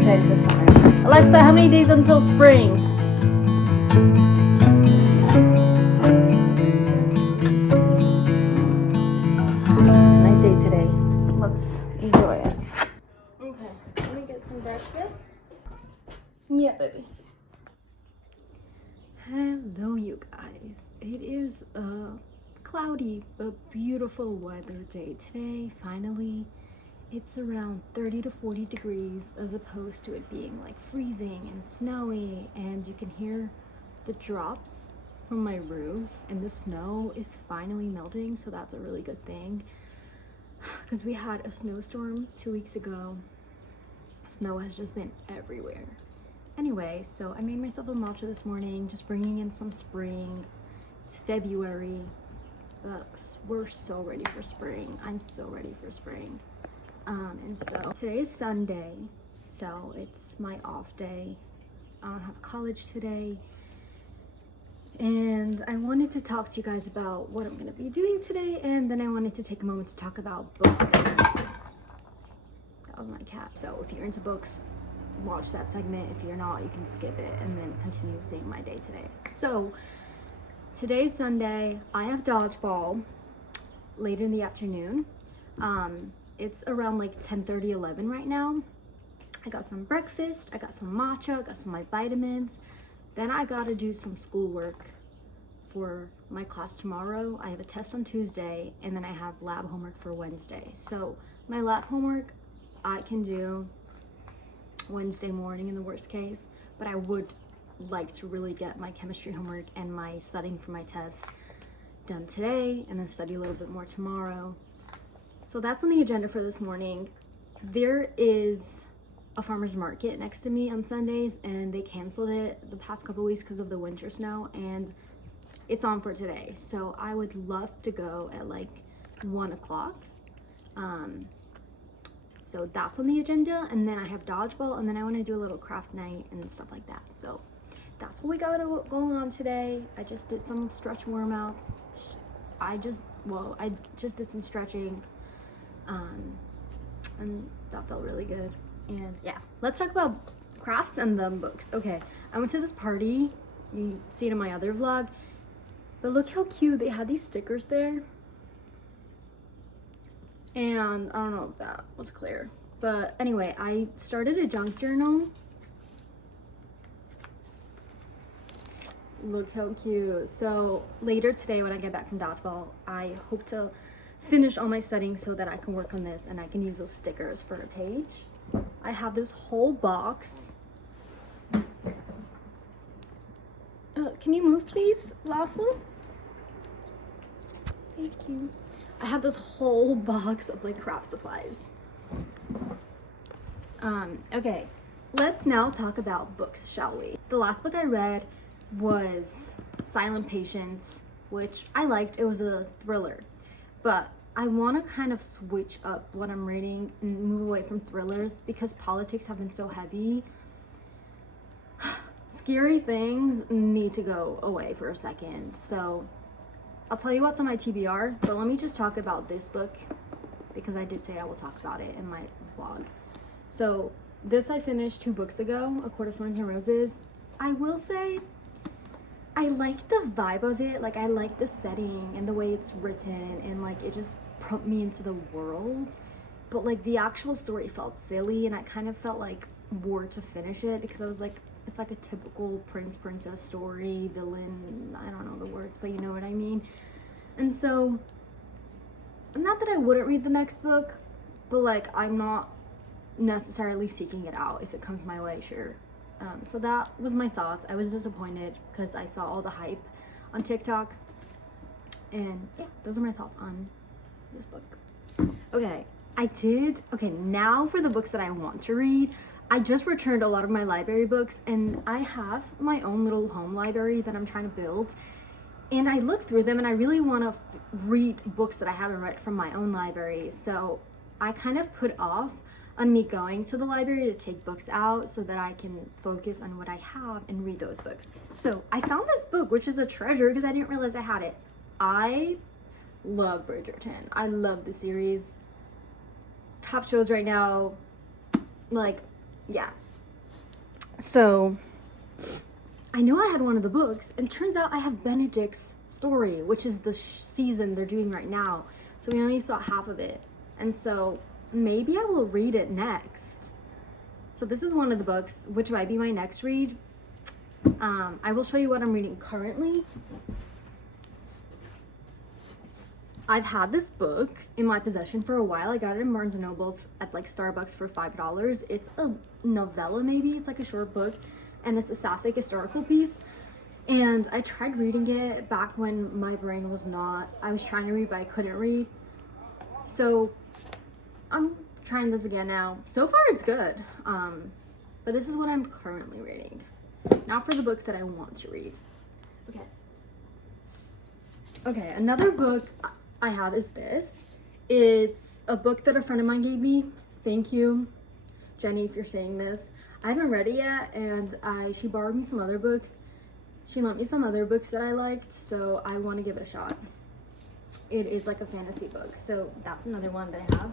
excited for summer. Alexa, how many days until spring? It's a nice day today. Let's enjoy it. Okay, let me get some breakfast. Yeah, baby. Hello, you guys. It is a cloudy but beautiful weather day today. Finally, it's around 30 to 40 degrees as opposed to it being like freezing and snowy, and you can hear the drops from my roof, and the snow is finally melting, so that's a really good thing because we had a snowstorm 2 weeks ago. Snow has just been everywhere. Anyway, so I made myself a matcha this morning, just bringing in some spring. It's February, but we're so ready for spring. I'm so ready for spring. And so today is Sunday, so it's my off day. I don't have college today. And I wanted to talk to you guys about what I'm going to be doing today, and then I wanted to take a moment to talk about books. That was my cat. So if you're into books, watch that segment. If you're not, you can skip it and then continue seeing my day today. So today's Sunday. I have dodgeball later in the afternoon. It's around like 10:30, 11 right now. I got some breakfast, I got some matcha, I got some of my vitamins. Then I gotta do some schoolwork for my class tomorrow. I have a test on Tuesday, and then I have lab homework for Wednesday. So my lab homework I can do Wednesday morning in the worst case, but I would like to really get my chemistry homework and my studying for my test done today, and then study a little bit more tomorrow. So that's on the agenda for this morning. There is a farmer's market next to me on Sundays, and they canceled it the past couple weeks because of the winter snow, and it's on for today. So I would love to go at like 1 o'clock. So that's on the agenda, and then I have dodgeball, and then I want to do a little craft night and stuff like that. So that's what we got going on today. I just did some stretch warm-outs. I just did some stretching, and that felt really good. And yeah, let's talk about crafts and the books. Okay, I went to this party. You see it in my other vlog, but look how cute. They had these stickers there, and I don't know if that was clear, but anyway, I started a junk journal. Look how cute. So later today when I get back from dodgeball, I hope to finish all my studying so that I can work on this and I can use those stickers for a page. I have this whole box. Can you move please, Lawson? Thank you. I have this whole box of like craft supplies. Okay, let's now talk about books, shall we? The last book I read was Silent Patient, which I liked. It was a thriller, but I want to kind of switch up what I'm reading and move away from thrillers because politics have been so heavy. Scary things need to go away for a second. So I'll tell you what's on my TBR, but let me just talk about this book because I did say I will talk about it in my vlog. So this I finished 2 books ago, A Court of Thorns and Roses. I will say I like the vibe of it. Like I like the setting and the way it's written, and like it just put me into the world. But like the actual story felt silly, and I kind of felt like bored to finish it because I was like, it's like a typical princess story, villain, I don't know the words, but you know what I mean. And so, not that I wouldn't read the next book, but like I'm not necessarily seeking it out. If it comes my way, sure. So that was my thoughts. I was disappointed because I saw all the hype on TikTok, and yeah, those are my thoughts on this book. Okay, now for the books that I want to read. I just returned a lot of my library books, and I have my own little home library that I'm trying to build, and I look through them and I really want to read books that I haven't read from my own library. So I kind of put off on me going to the library to take books out so that I can focus on what I have and read those books. So I found this book, which is a treasure because I didn't realize I had it. I love Bridgerton. I love the series. Top shows right now. Like, yeah. So I knew I had one of the books, and turns out I have Benedict's story, which is the season they're doing right now. So we only saw half of it. And so maybe I will read it next. So this is one of the books, which might be my next read. I will show you what I'm reading currently. I've had this book in my possession for a while. I got it in Barnes & Noble's at like Starbucks for $5. It's a novella maybe. It's like a short book, and it's a sapphic historical piece. And I tried reading it back when my brain was not, I was trying to read, but I couldn't read. So I'm trying this again now. So far it's good. But this is what I'm currently reading. Now for the books that I want to read. Okay, another book I have is this. It's a book that a friend of mine gave me. Thank you, Jenny, if you're saying this. I haven't read it yet, and she borrowed me some other books. She lent me some other books that I liked, so I want to give it a shot. It is like a fantasy book, so that's another one that I have.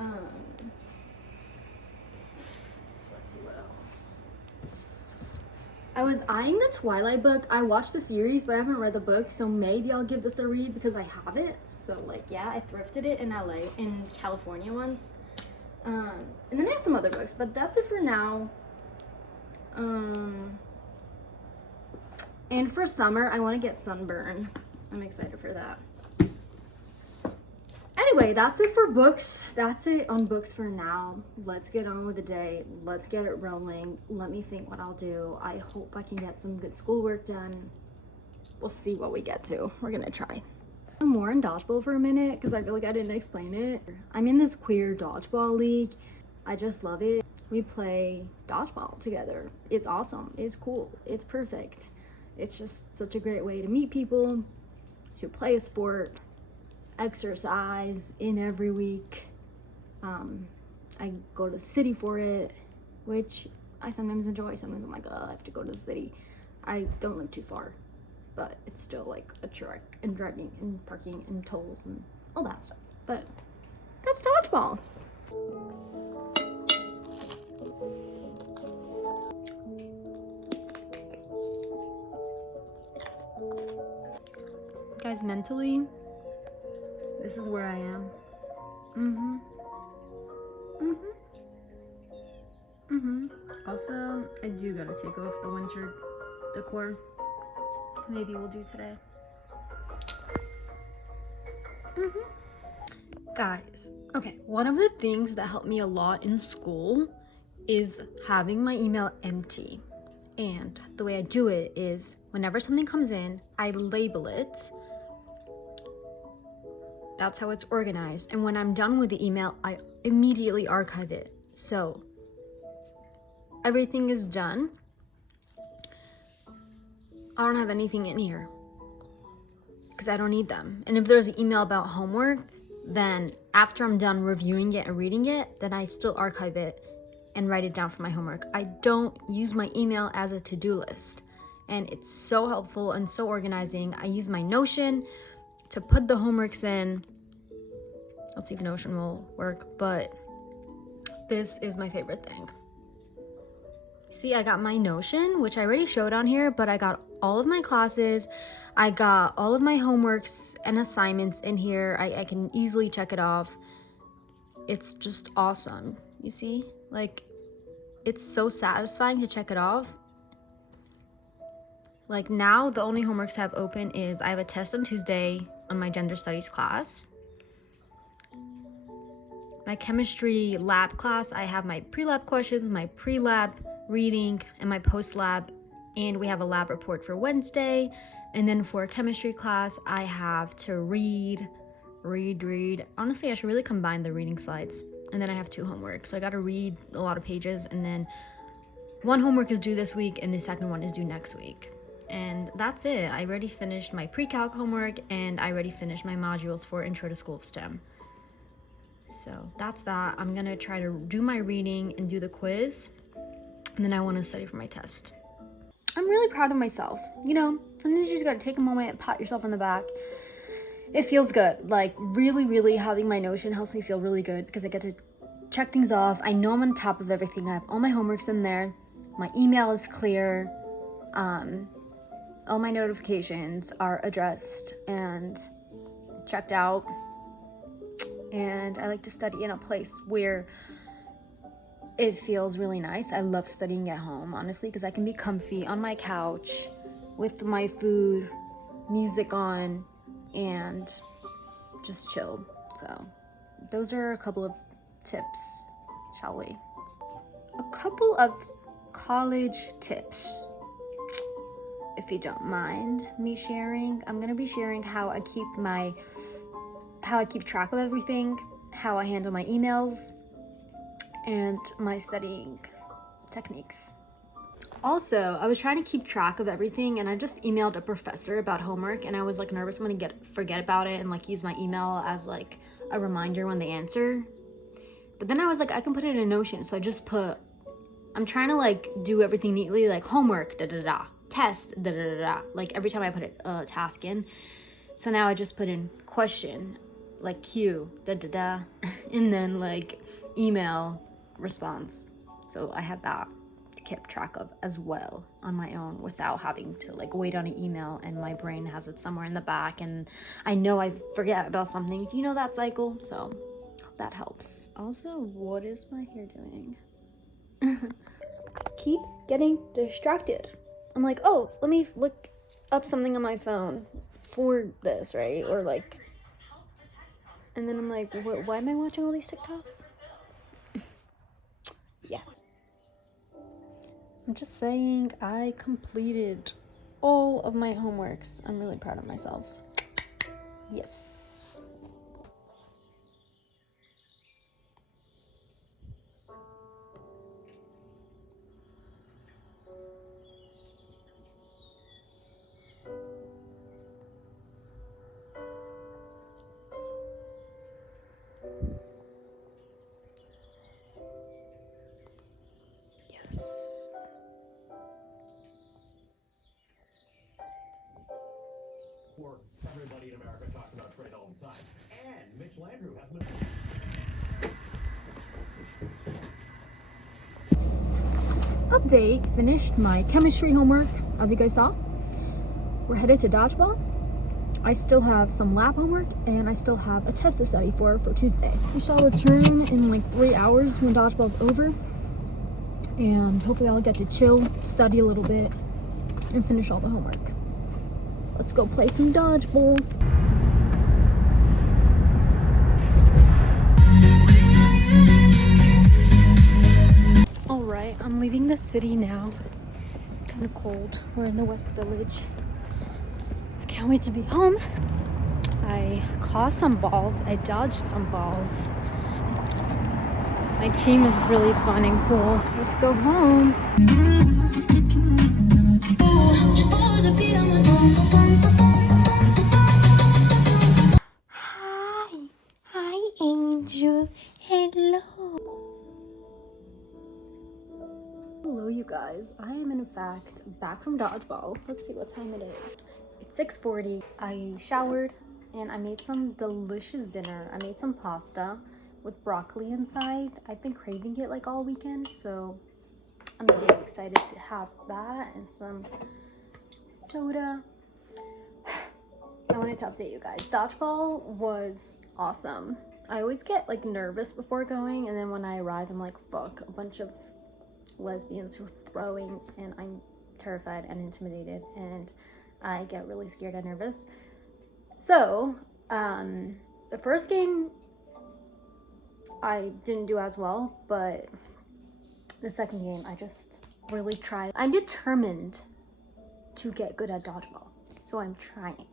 Let's see what else. I was eyeing the Twilight book. I watched the series, but I haven't read the book, so maybe I'll give this a read because I have it. So like, yeah, I thrifted it in California once. And then I have some other books, but that's it for now. And for summer, I want to get Sunburn. I'm excited for that. Anyway, that's it for books. That's it on books for now. Let's get on with the day. Let's get it rolling. Let me think what I'll do. I hope I can get some good schoolwork done. We'll see what we get to. We're gonna try. I'm more in dodgeball for a minute because I feel like I didn't explain it. I'm in this queer dodgeball league. I just love it. We play dodgeball together. It's awesome. It's cool. It's perfect. It's just such a great way to meet people, to play a sport, exercise in every week. I go to the city for it, which I sometimes enjoy. Sometimes I'm like, oh, I have to go to the city. I don't live too far, but it's still like a trek, and driving and parking and tolls and all that stuff. But that's dodgeball. Guys, mentally, this is where I am. Also, I do gotta take off the winter decor. Maybe we'll do today. Guys, okay, one of the things that helped me a lot in school is having my email empty. And the way I do it is whenever something comes in, I label it. That's how it's organized. And when I'm done with the email, I immediately archive it. So everything is done. I don't have anything in here because I don't need them. And if there's an email about homework, then after I'm done reviewing it and reading it, then I still archive it and write it down for my homework. I don't use my email as a to-do list, and it's so helpful and so organizing. I use my Notion to put the homeworks in. Let's see if Notion will work, but this is my favorite thing. See, I got my Notion, which I already showed on here, but I got all of my classes. I got all of my homeworks and assignments in here. I can easily check it off. It's just awesome. You see? Like, it's so satisfying to check it off. Like, now the only homeworks I have open is I have a test on Tuesday on my gender studies class. My chemistry lab class, I have my pre-lab questions, my pre-lab reading, and my post-lab, and we have a lab report for Wednesday. And then for chemistry class, I have to read. Honestly, I should really combine the reading slides. And then I have 2 homeworks. So I gotta read a lot of pages, and then one homework is due this week and the second one is due next week. And that's it. I already finished my pre-calc homework, and I already finished my modules for Intro to School of STEM. So that's that. I'm gonna try to do my reading and do the quiz, and then I wanna study for my test. I'm really proud of myself. You know, sometimes you just gotta take a moment and pat yourself on the back. It feels good. Like, really, really having my Notion helps me feel really good because I get to check things off. I know I'm on top of everything. I have all my homeworks in there. My email is clear. All my notifications are addressed and checked out. And I like to study in a place where it feels really nice. I love studying at home, honestly, because I can be comfy on my couch with my food, music on, and just chill. So those are a couple of tips, shall we? A couple of college tips, if you don't mind me sharing. I'm gonna be sharing how I keep track of everything, how I handle my emails, and my studying techniques. Also, I was trying to keep track of everything, and I just emailed a professor about homework, and I was like nervous I'm gonna forget about it and like use my email as like a reminder when they answer. But then I was like, I can put it in Notion, so I just put, I'm trying to like do everything neatly, like homework, test, like every time I put a task in. So now I just put in question, like Q, and then like email response. So I have that to keep track of as well on my own without having to like wait on an email and my brain has it somewhere in the back and I know I forget about something. You know that cycle? So that helps. Also, what is my hair doing? Keep getting distracted. I'm like, oh, let me look up something on my phone for this, right? Or like, and then I'm like, why am I watching all these TikToks? Yeah. I'm just saying I completed all of my homeworks. I'm really proud of myself. Yes. For everybody in America talking about trade all the time. And Mitch Landrieu has been... Update, finished my chemistry homework, as you guys saw. We're headed to dodgeball. I still have some lab homework and I still have a test to study for Tuesday. We shall return in like 3 hours when dodgeball's over. And hopefully I'll get to chill, study a little bit, and finish all the homework. Let's go play some dodgeball. Alright, I'm leaving the city now. Kind of cold. We're in the West Village. I can't wait to be home. I caught some balls. I dodged some balls. My team is really fun and cool. Let's go home. Hi, Angel. Hello. Hello, you guys. I am in fact back from dodgeball. Let's see what time it is. It's 6:40. I showered and I made some delicious dinner. I made some pasta with broccoli inside. I've been craving it like all weekend, so I'm really excited to have that and some soda. I wanted to update you guys. Dodgeball was awesome. I always get like nervous before going, and then when I arrive, I'm like, fuck, a bunch of lesbians who are throwing, and I'm terrified and intimidated, and I get really scared and nervous. So, the first game, I didn't do as well, but the second game, I just really tried. I'm determined to get good at dodgeball, so I'm trying.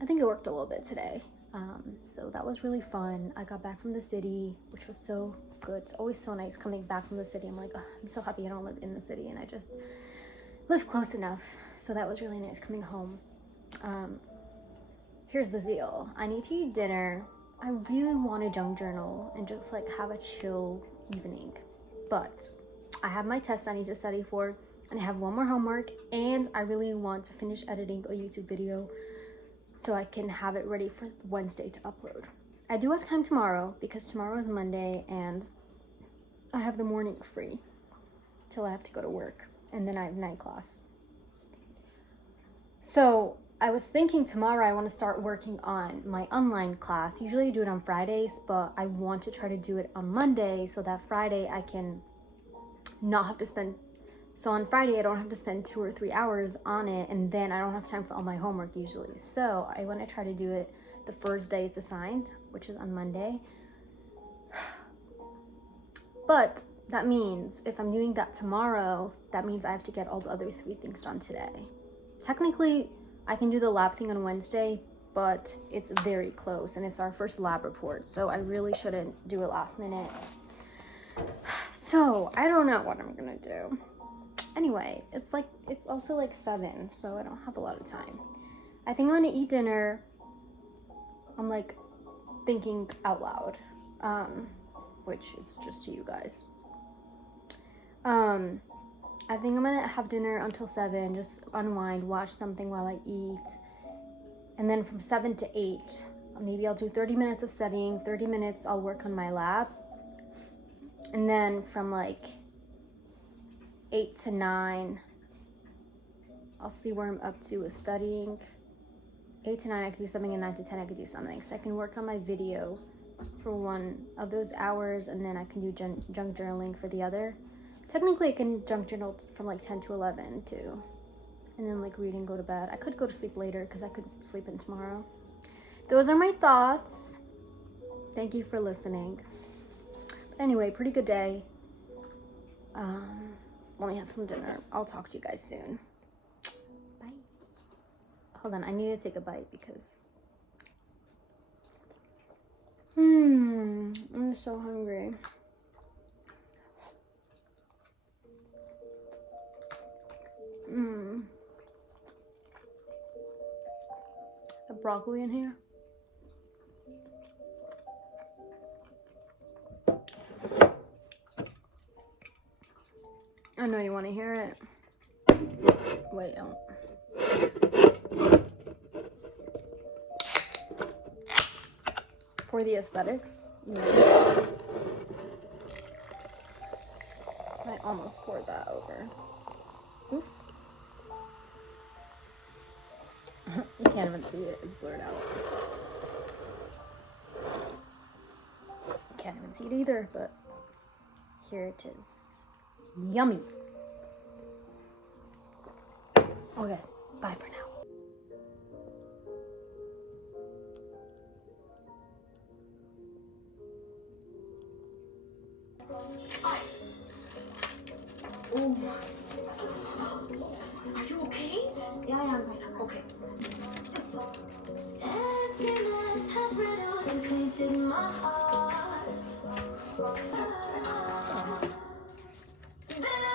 I think it worked a little bit today. So that was really fun. I got back from the city, which was so good. It's always so nice coming back from the city. I'm like, oh, I'm so happy I don't live in the city and I just live close enough. So that was really nice coming home. Here's the deal. I need to eat dinner. I really want to junk journal and just like have a chill evening. But I have my test I need to study for, and I have one more homework, and I really want to finish editing a YouTube video so I can have it ready for Wednesday to upload. I do have time tomorrow because tomorrow is Monday and I have the morning free till I have to go to work, and then I have night class. So I was thinking tomorrow I want to start working on my online class. Usually I do it on Fridays, but I want to try to do it on Monday so that Friday I can not have to spend, so on Friday I don't have to spend 2 or 3 hours on it, and then I don't have time for all my homework usually. So I want to try to do it the first day it's assigned, which is on Monday. But that means if I'm doing that tomorrow, that means I have to get all the other 3 things done today. Technically, I can do the lab thing on Wednesday, but it's very close and it's our first lab report, so I really shouldn't do it last minute. So I don't know what I'm gonna do. Anyway, it's also like 7, so I don't have a lot of time. I think I'm gonna eat dinner. I'm like thinking out loud, which is just to you guys. I think I'm gonna have dinner until 7, just unwind, watch something while I eat. And then from 7 to 8, maybe I'll do 30 minutes of studying, 30 minutes I'll work on my lab. And then from like 8 to 9, I'll see where I'm up to with studying. 8 to 9 I could do something, and 9 to 10 I could do something. So I can work on my video for one of those hours, and then I can do junk journaling for the other. Technically I can junk journal from like 10 to 11 too, and then like read and go to bed. I could go to sleep later because I could sleep in tomorrow. Those are my thoughts. Thank you for listening. But anyway, pretty good day. Let me have some dinner. I'll talk to you guys soon. Bye. Hold on, I need to take a bite because I'm so hungry. The broccoli in here. I know you want to hear it. Wait, for the aesthetics, I almost poured that over. Oof. You can't even see it, it's blurred out. Can't even see it either, but here it is. Yummy. Okay, bye for now. Are you okay? Yeah, I'm fine. Okay. Emptiness had riddled and tainted my heart. Then